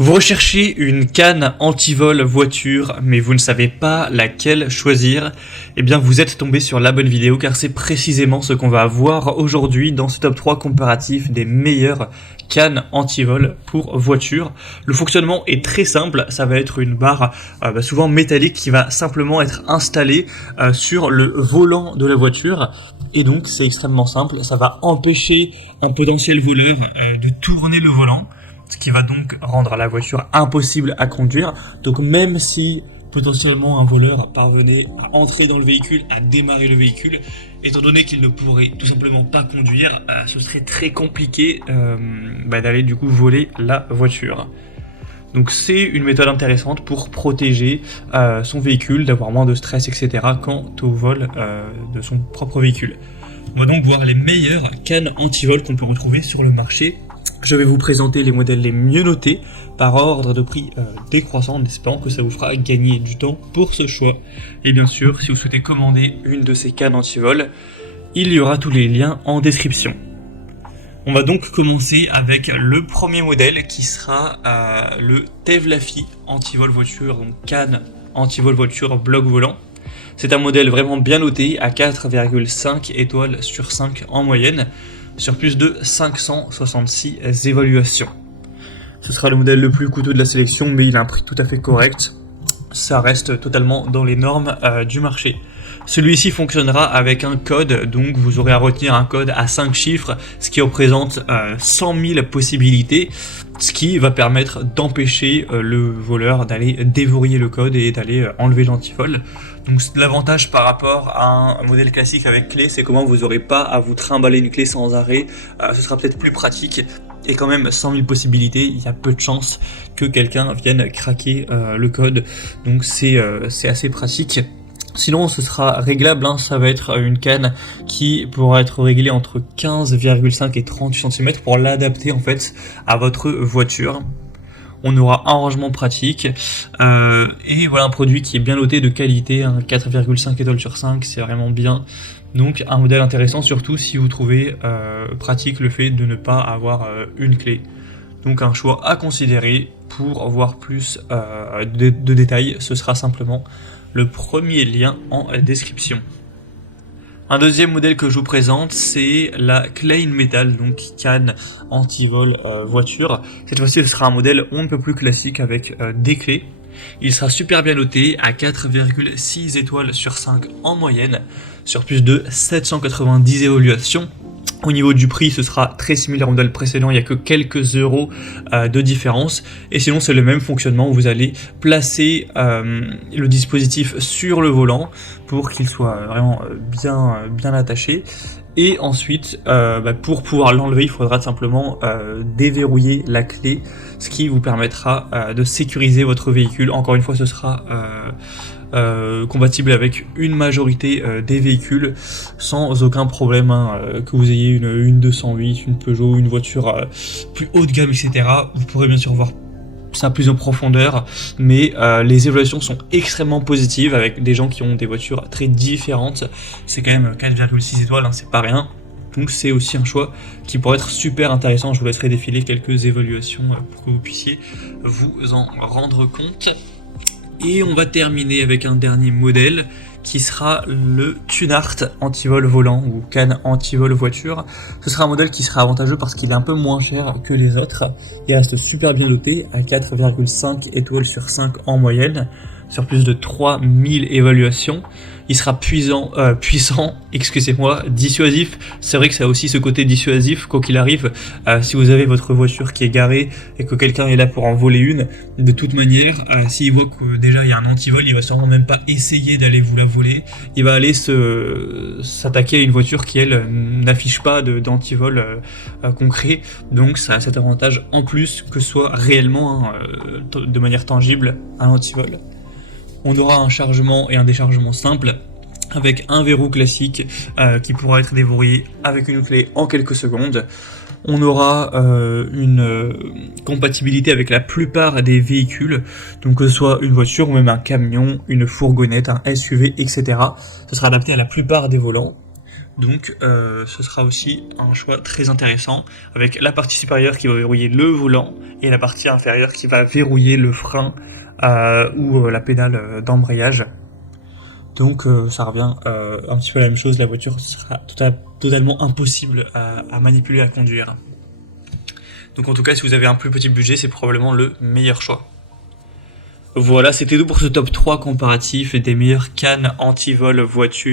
Vous recherchez une canne anti-vol voiture, mais vous ne savez pas laquelle choisir. Eh bien, vous êtes tombé sur la bonne vidéo, car c'est précisément ce qu'on va voir aujourd'hui dans ce top 3 comparatif des meilleures cannes anti-vol pour voiture. Le fonctionnement est très simple, ça va être une barre souvent métallique qui va simplement être installée sur le volant de la voiture. Et donc, c'est extrêmement simple, ça va empêcher un potentiel voleur de tourner le volant, ce qui va donc rendre la voiture impossible à conduire. Donc même si potentiellement un voleur parvenait à entrer dans le véhicule, à démarrer le véhicule, étant donné qu'il ne pourrait tout simplement pas conduire, ce serait très compliqué d'aller du coup voler la voiture. Donc c'est une méthode intéressante pour protéger son véhicule, d'avoir moins de stress, etc. quant au vol de son propre véhicule. On va donc voir les meilleures cannes anti-vol qu'on peut retrouver sur le marché. Je vais vous présenter les modèles les mieux notés par ordre de prix décroissant, en espérant que ça vous fera gagner du temps pour ce choix. Et bien sûr, si vous souhaitez commander une de ces cannes anti-vol, il y aura tous les liens en description. On va donc commencer avec le premier modèle qui sera le Tevlafi anti-vol voiture, donc canne anti-vol voiture bloc volant. C'est un modèle vraiment bien noté à 4,5 étoiles sur 5 en moyenne, sur plus de 566 évaluations. Ce sera le modèle le plus coûteux de la sélection, mais il a un prix tout à fait correct. Ça reste totalement dans les normes du marché. Celui-ci fonctionnera avec un code, donc vous aurez à retenir un code à 5 chiffres, ce qui représente 100 000 possibilités, ce qui va permettre d'empêcher le voleur d'aller déverrouiller le code et d'aller enlever l'antivol. Donc l'avantage par rapport à un modèle classique avec clé, c'est comment vous n'aurez pas à vous trimballer une clé sans arrêt, ce sera peut-être plus pratique. Et quand même 100 000 possibilités, il y a peu de chances que quelqu'un vienne craquer le code, donc c'est assez pratique. Sinon ce sera réglable, ça va être une canne qui pourra être réglée entre 15,5 et 38 cm pour l'adapter en fait à votre voiture. On aura un rangement pratique et voilà un produit qui est bien noté de qualité, 4,5 étoiles sur 5, c'est vraiment bien. Donc un modèle intéressant surtout si vous trouvez pratique le fait de ne pas avoir une clé. Donc un choix à considérer pour voir plus de détails, ce sera simplement le premier lien en description. Un deuxième modèle que je vous présente, c'est la Klein Metal, donc canne anti-vol voiture. Cette fois-ci, ce sera un modèle on ne peut plus classique avec des clés. Il sera super bien noté à 4,6 étoiles sur 5 en moyenne, sur plus de 790 évaluations. Au niveau du prix, ce sera très similaire au modèle précédent, il n'y a que quelques euros de différence. Et sinon, c'est le même fonctionnement, vous allez placer le dispositif sur le volant pour qu'il soit vraiment bien attaché. Et ensuite, pour pouvoir l'enlever, il faudra simplement déverrouiller la clé, ce qui vous permettra de sécuriser votre véhicule. Encore une fois, ce sera compatible avec une majorité des véhicules sans aucun problème, que vous ayez une 208, une Peugeot, une voiture plus haut de gamme, etc. Vous pourrez bien sûr voir ça plus en profondeur, mais les évaluations sont extrêmement positives avec des gens qui ont des voitures très différentes. C'est quand même 4,6 étoiles, c'est pas rien. Donc c'est aussi un choix qui pourrait être super intéressant. Je vous laisserai défiler quelques évaluations pour que vous puissiez vous en rendre compte. Et on va terminer avec un dernier modèle qui sera le Tunart anti-vol volant ou canne anti-vol voiture. Ce sera un modèle qui sera avantageux parce qu'il est un peu moins cher que les autres. Il reste super bien noté à 4,5 étoiles sur 5 en moyenne, sur plus de 3000 évaluations. Il sera puissant, dissuasif. C'est vrai que ça a aussi ce côté dissuasif, quoi qu'il arrive. Si vous avez votre voiture qui est garée et que quelqu'un est là pour en voler une, de toute manière, s'il voit que déjà il y a un antivol, il va sûrement même pas essayer d'aller vous la voler. Il va aller s'attaquer à une voiture qui, elle, n'affiche pas d'antivol concret. Donc ça a cet avantage en plus que ce soit réellement, de manière tangible, un antivol. On aura un chargement et un déchargement simple avec un verrou classique qui pourra être déverrouillé avec une clé en quelques secondes. On aura une compatibilité avec la plupart des véhicules, donc que ce soit une voiture ou même un camion, une fourgonnette, un SUV, etc. Ce sera adapté à la plupart des volants. Donc ce sera aussi un choix très intéressant, avec la partie supérieure qui va verrouiller le volant et la partie inférieure qui va verrouiller le frein ou la pédale d'embrayage. Donc ça revient un petit peu à la même chose, la voiture sera totalement impossible à manipuler, à conduire. Donc en tout cas, si vous avez un plus petit budget, c'est probablement le meilleur choix. Voilà, c'était tout pour ce top 3 comparatif des meilleures cannes anti-vol voitures.